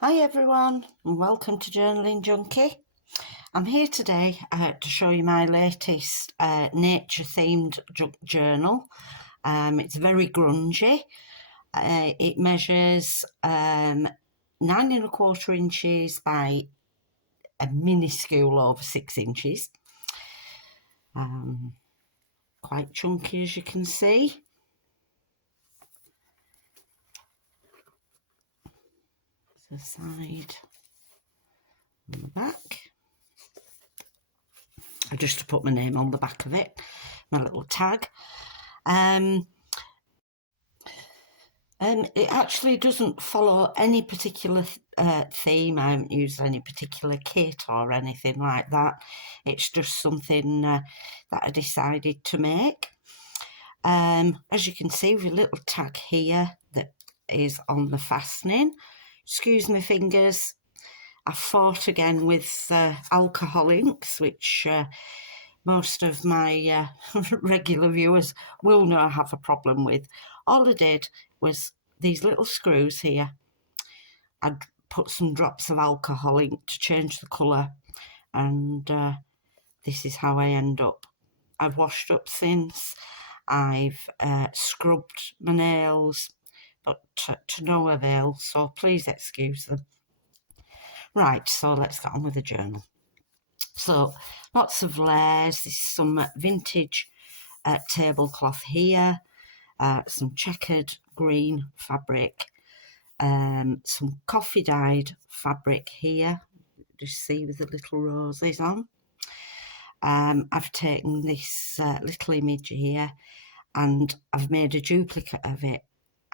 Hi everyone and welcome to Journaling Junkie. I'm here today to show you my latest nature themed journal. It's very grungy. It measures 9¼ inches by a minuscule over 6 inches. Quite chunky, as you can see. The side and the back. I just put my name on the back of it, my little tag. It actually doesn't follow any particular theme. I haven't used any particular kit or anything like that. It's just something that I decided to make. As you can see, with a little tag here that is on the fastening. Excuse my fingers. I fought again with alcohol inks, which most of my regular viewers will know I have a problem with. All I did was these little screws here. I'd put some drops of alcohol ink to change the colour, and this is how I end up. I've washed up since. I've scrubbed my nails, but to no avail, so please excuse them. Right, so let's get on with the journal. So lots of layers. This is some vintage tablecloth here, some checkered green fabric, some coffee dyed fabric here, just see with the little roses on. I've taken this little image here and I've made a duplicate of it,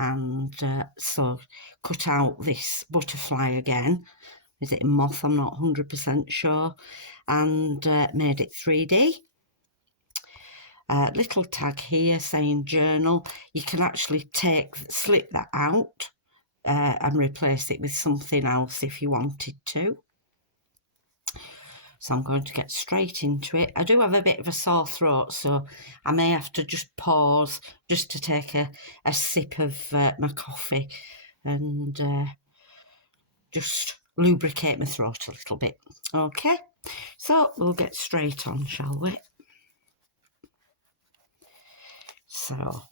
and so cut out this butterfly again. Is it a moth? I'm not 100% sure. And made it 3D. Little tag here saying journal. You can actually slip that out and replace it with something else if you wanted to. So I'm going to get straight into it. I do have a bit of a sore throat, so I may have to just pause just to take a sip of my coffee and just lubricate my throat a little bit. Okay, so we'll get straight on, shall we? So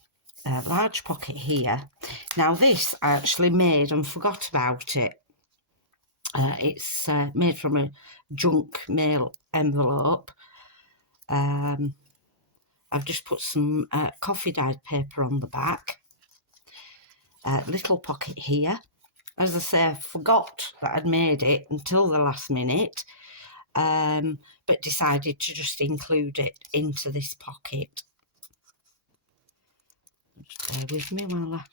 a large pocket here. Now this I actually made and forgot about it. It's made from a junk mail envelope. I've just put some coffee dyed paper on the back. Little pocket here. As I say, I forgot that I'd made it until the last minute, but decided to just include it into this pocket. Just bear with me while I...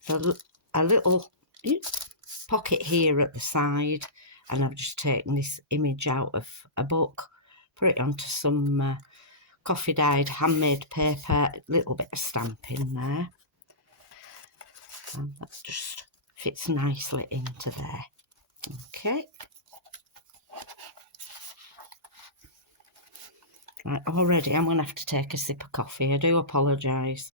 So a little pocket here at the side, and I've just taken this image out of a book, put it onto some coffee dyed handmade paper, a little bit of stamping there, and that just fits nicely into there. Okay, right, already I'm going to have to take a sip of coffee. I do apologise.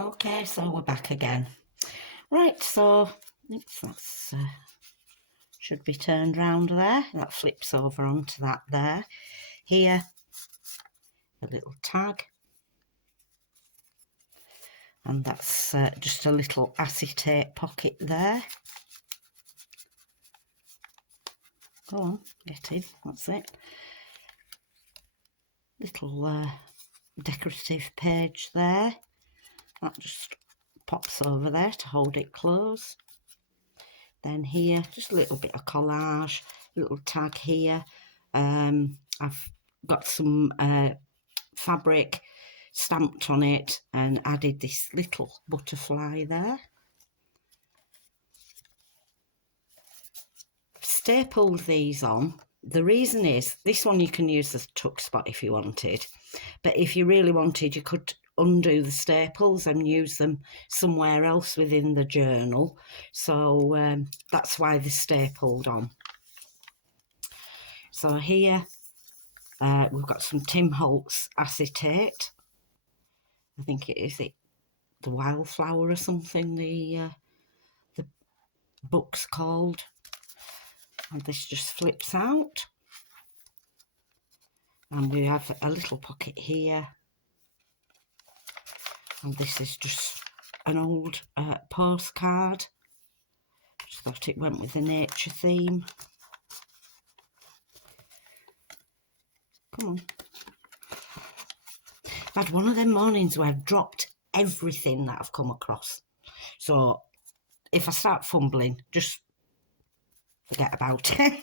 Okay, so we're back again. Right, so that's should be turned round there. That flips over onto that there. Here, a little tag. And that's just a little acetate pocket there. Go on, get in, that's it. Little decorative page there. That just pops over there to hold it closed. Then here, just a little bit of collage, little tag here. I've got some fabric stamped on it and added this little butterfly there. Stapled these on. The reason is, this one you can use as a tuck spot if you wanted, but if you really wanted, you could undo the staples and use them somewhere else within the journal. So that's why they're stapled on. So here we've got some Tim Holtz acetate. I think it is the wildflower or something, the book's called. And this just flips out. And we have a little pocket here. And this is just an old postcard. Just thought it went with the nature theme. Come on. I've had one of them mornings where I've dropped everything that I've come across. So if I start fumbling, just forget about it.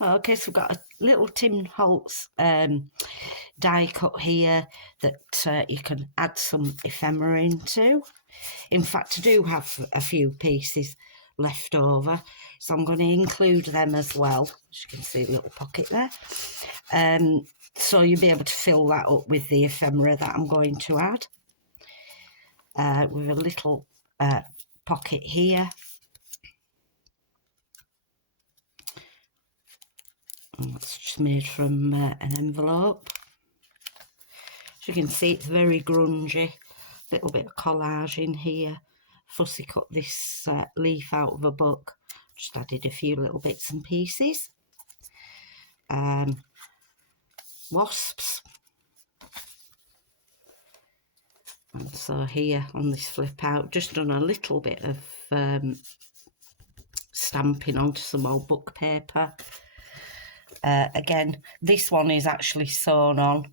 Okay, so we've got a little Tim Holtz die cut here that you can add some ephemera into. In fact, I do have a few pieces left over, so I'm going to include them as well. As you can see, a little pocket there. So you'll be able to fill that up with the ephemera that I'm going to add. With a little pocket here. And that's just made from an envelope. As you can see, it's very grungy. A little bit of collage in here. Fussy cut this leaf out of a book. Just added a few little bits and pieces. Wasps. And so here on this flip out, just done a little bit of stamping onto some old book paper. Again, this one is actually sewn on,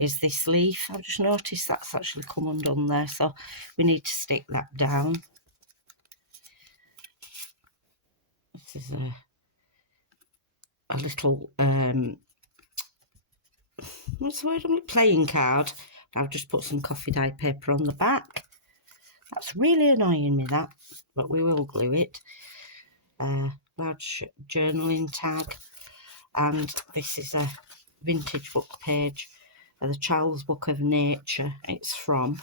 is this leaf. I've just noticed that's actually come undone there, so we need to stick that down. This is a little, what's the word? Playing card. I've just put some coffee dye paper on the back. That's really annoying me, that, but we will glue it. Large journaling tag. And this is a vintage book page of the Child's Book of Nature it's from.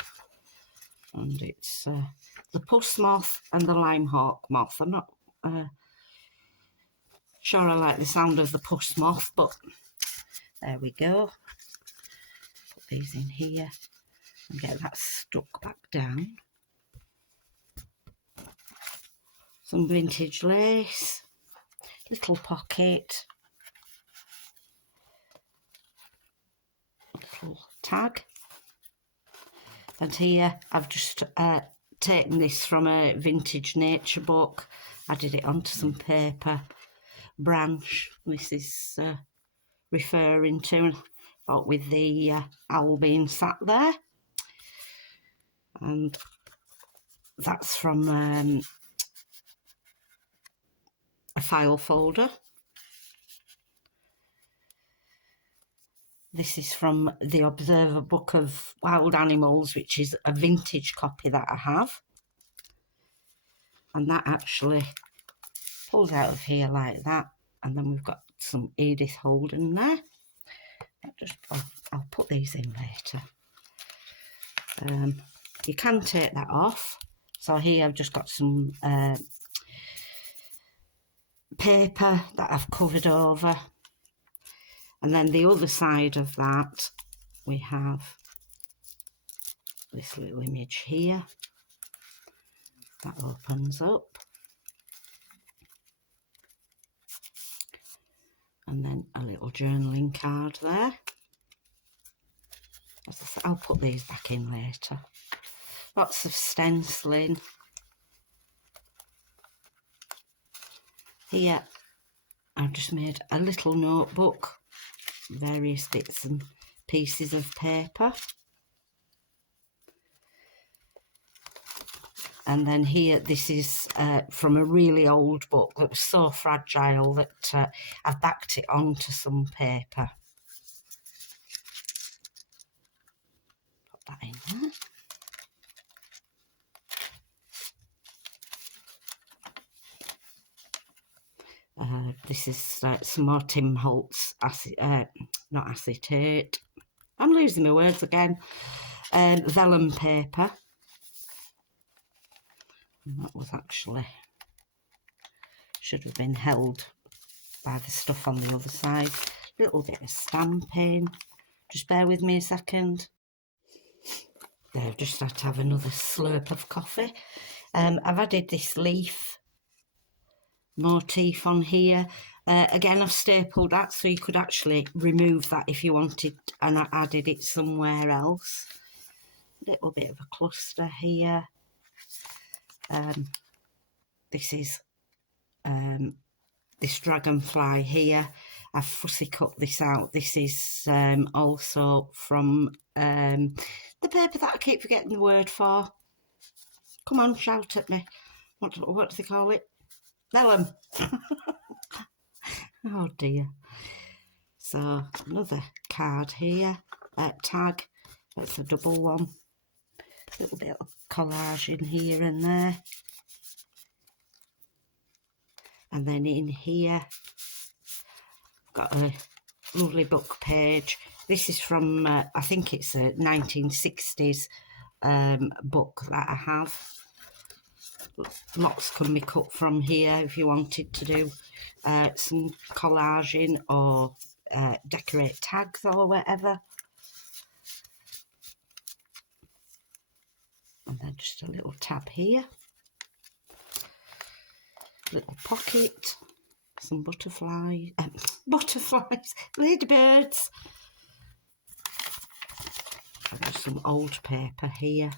And it's the puss moth and the limehawk moth. I'm not sure I like the sound of the puss moth, but there we go. Put these in here and get that stuck back down. Some vintage lace, little pocket. Little tag, and here I've just taken this from a vintage nature book, added it onto some paper. Branch, this is referring to, but with the owl being sat there, and that's from a file folder. This is from the Observer Book of Wild Animals, which is a vintage copy that I have. And that actually pulls out of here like that. And then we've got some Edith Holden there. I'll put these in later. You can take that off. So here I've just got some paper that I've covered over. And then the other side of that, we have this little image here. That opens up. And then a little journaling card there. As I said, I'll put these back in later. Lots of stenciling. Here, I've just made a little notebook. Various bits and pieces of paper. And then here, this is from a really old book that was so fragile that I've backed it onto some paper. Put that in there. This is some more Tim Holtz, not acetate. I'm losing my words again. Vellum paper. And that was actually, should have been held by the stuff on the other side. Little bit of stamping. Just bear with me a second. There, I've just had to have another slurp of coffee. I've added this leaf motif on here. Again, I've stapled that so you could actually remove that if you wanted, and I added it somewhere else. A little bit of a cluster here. This is this dragonfly here. I've fussy cut this out. This is also from the paper that I keep forgetting the word for. Come on, shout at me. What do they call it? Vellum. Oh dear. So another card here, tag, that's a double one. A little bit of collage in here and there. And then in here, got a lovely book page. This is from, I think it's a 1960s book that I have. Lots can be cut from here if you wanted to do some collaging or decorate tags or whatever. And then just a little tab here, little pocket, some butterflies, ladybirds, and just some old paper here.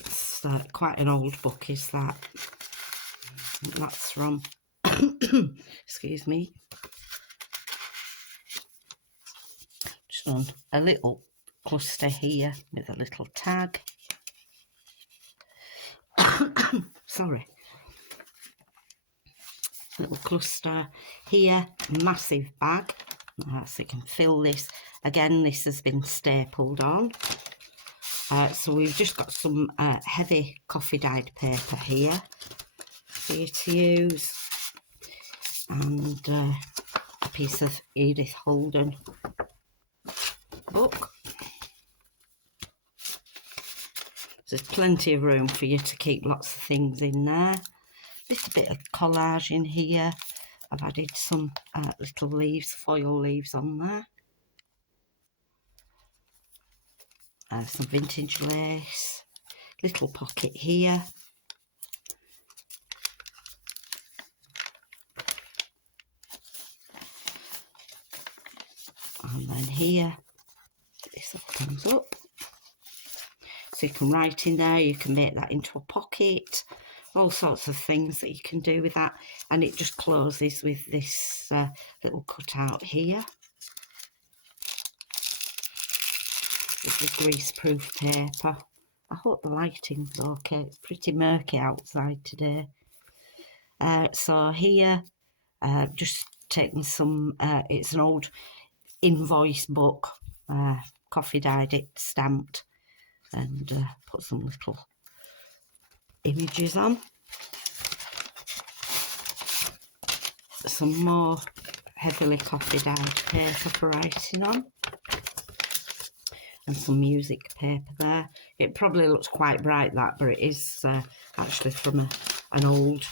It's quite an old book, is that? That's from, excuse me, just on a little cluster here with a little tag. Sorry. Little cluster here, massive bag, so you can fill this. Again, this has been stapled on. So we've just got some heavy coffee dyed paper here for you to use, and a piece of Edith Holden book. There's plenty of room for you to keep lots of things in there. Little bit of collage in here. I've added some little leaves, foil leaves on there. Some vintage lace. Little pocket here. And then here, this opens up. So you can write in there, you can make that into a pocket, all sorts of things that you can do with that. And it just closes with this little cutout here. With the greaseproof paper. I hope the lighting's okay, it's pretty murky outside today. So here, just taking some, it's an old invoice book, coffee dyed it, stamped, and put some little images on. Some more heavily coffee dyed paper for writing on, and some music paper there. It probably looks quite bright, that, but it is actually from an old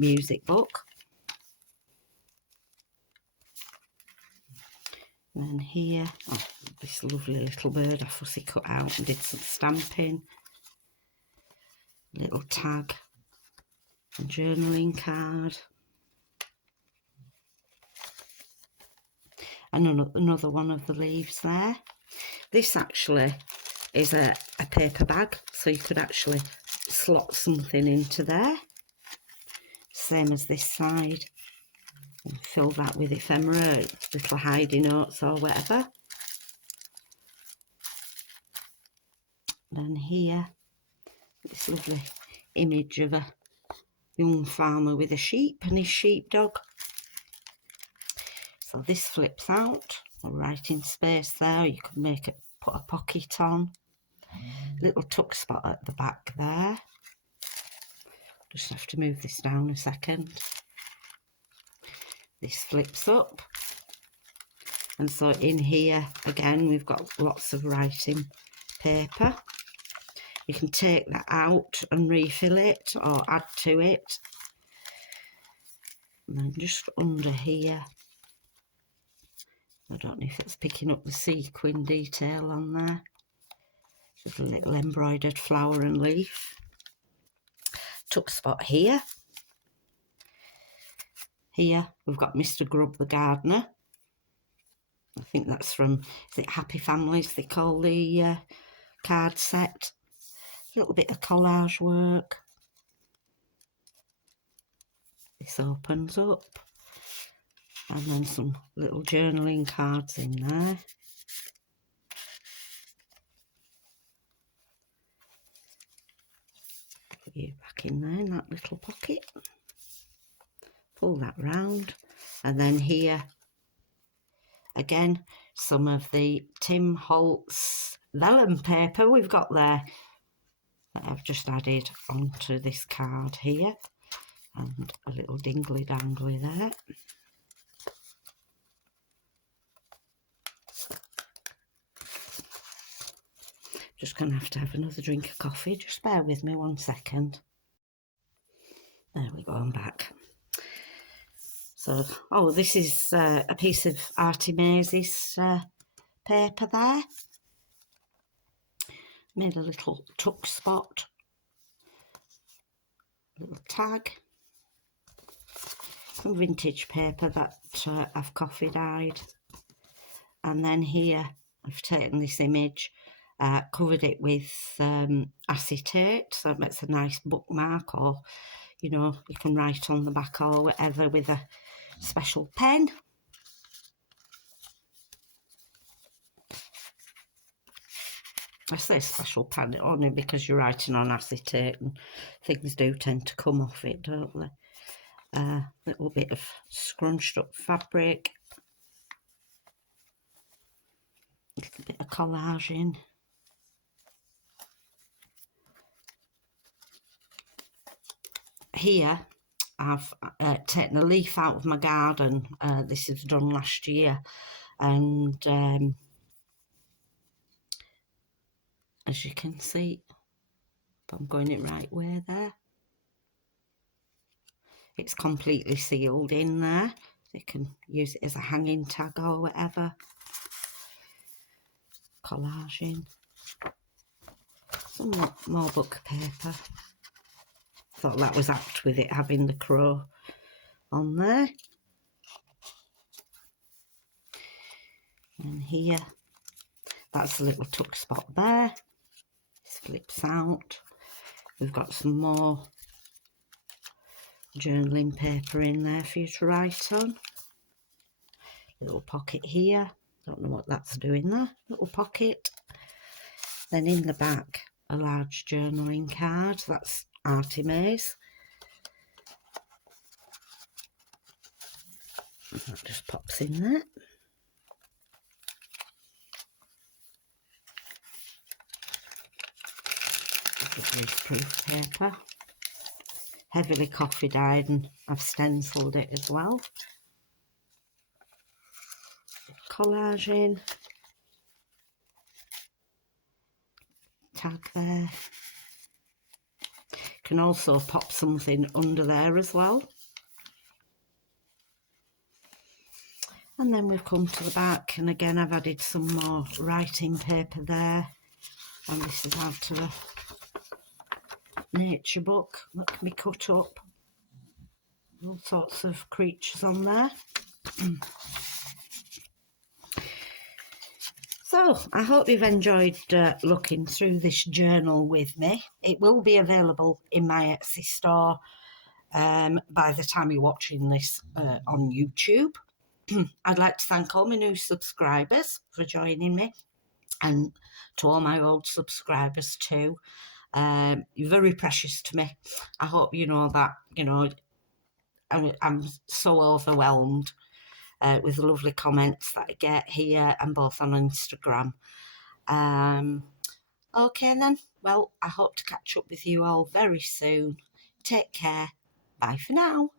music book. And then here, oh, this lovely little bird I fussy cut out and did some stamping. Little tag and journaling card. And another one of the leaves there. This actually is a paper bag, so you could actually slot something into there. Same as this side. And fill that with ephemera, little hidey notes or whatever. Then here, this lovely image of a young farmer with a sheep and his sheepdog. So this flips out, a writing space there. You could make it, put a pocket on. Little tuck spot at the back there. Just have to move this down a second. This flips up, and so in here again we've got lots of writing paper. You can take that out and refill it or add to it. And then just under here, I don't know if it's picking up the sequin detail on there. There's a little embroidered flower and leaf. tuck spot here. Here we've got Mr. Grub the Gardener. I think that's from, is it Happy Families they call the card set. A little bit of collage work. This opens up. And then some little journaling cards in there. Put you back in there in that little pocket. Pull that round. And then here, again, some of the Tim Holtz vellum paper we've got there that I've just added onto this card here. And a little dingly dangly there. Just going to have another drink of coffee. Just bear with me 1 second. There we go, I'm back. So, oh, this is a piece of Artie Maze's paper there. Made a little tuck spot. Little tag. Some vintage paper that I've coffee dyed. And then here I've taken this image, covered it with acetate, so it makes a nice bookmark, or you know, you can write on the back or whatever with a special pen. I say special pen only because you're writing on acetate and things do tend to come off it, don't they? Little bit of scrunched up fabric. A little bit of collaging. Here I've taken a leaf out of my garden. This was done last year, and as you can see, if I'm going it right way there, it's completely sealed in there. You can use it as a hanging tag or whatever. Collaging. Some more book paper. Thought that was apt with it having the crow on there. And here, that's a little tuck spot there. This flips out. We've got some more journaling paper in there for you to write on. Little pocket here. Don't know what that's doing there. Little pocket. Then in the back, a large journaling card. That's Artie Maze. That just pops in there. Greaseproof paper. Heavily coffee dyed, and I've stenciled it as well. Collaging. Tag there. Can also pop something under there as well. And then we've come to the back, and again I've added some more writing paper there. And this is out of a nature book that can be cut up. All sorts of creatures on there. So, I hope you've enjoyed looking through this journal with me. It will be available in my Etsy store by the time you're watching this on YouTube. I'd like to thank all my new subscribers for joining me, and to all my old subscribers too. You're very precious to me. I hope you know that, you know, I'm so overwhelmed with the lovely comments that I get here and both on Instagram. Okay then, well, I hope to catch up with you all very soon. Take care. Bye for now.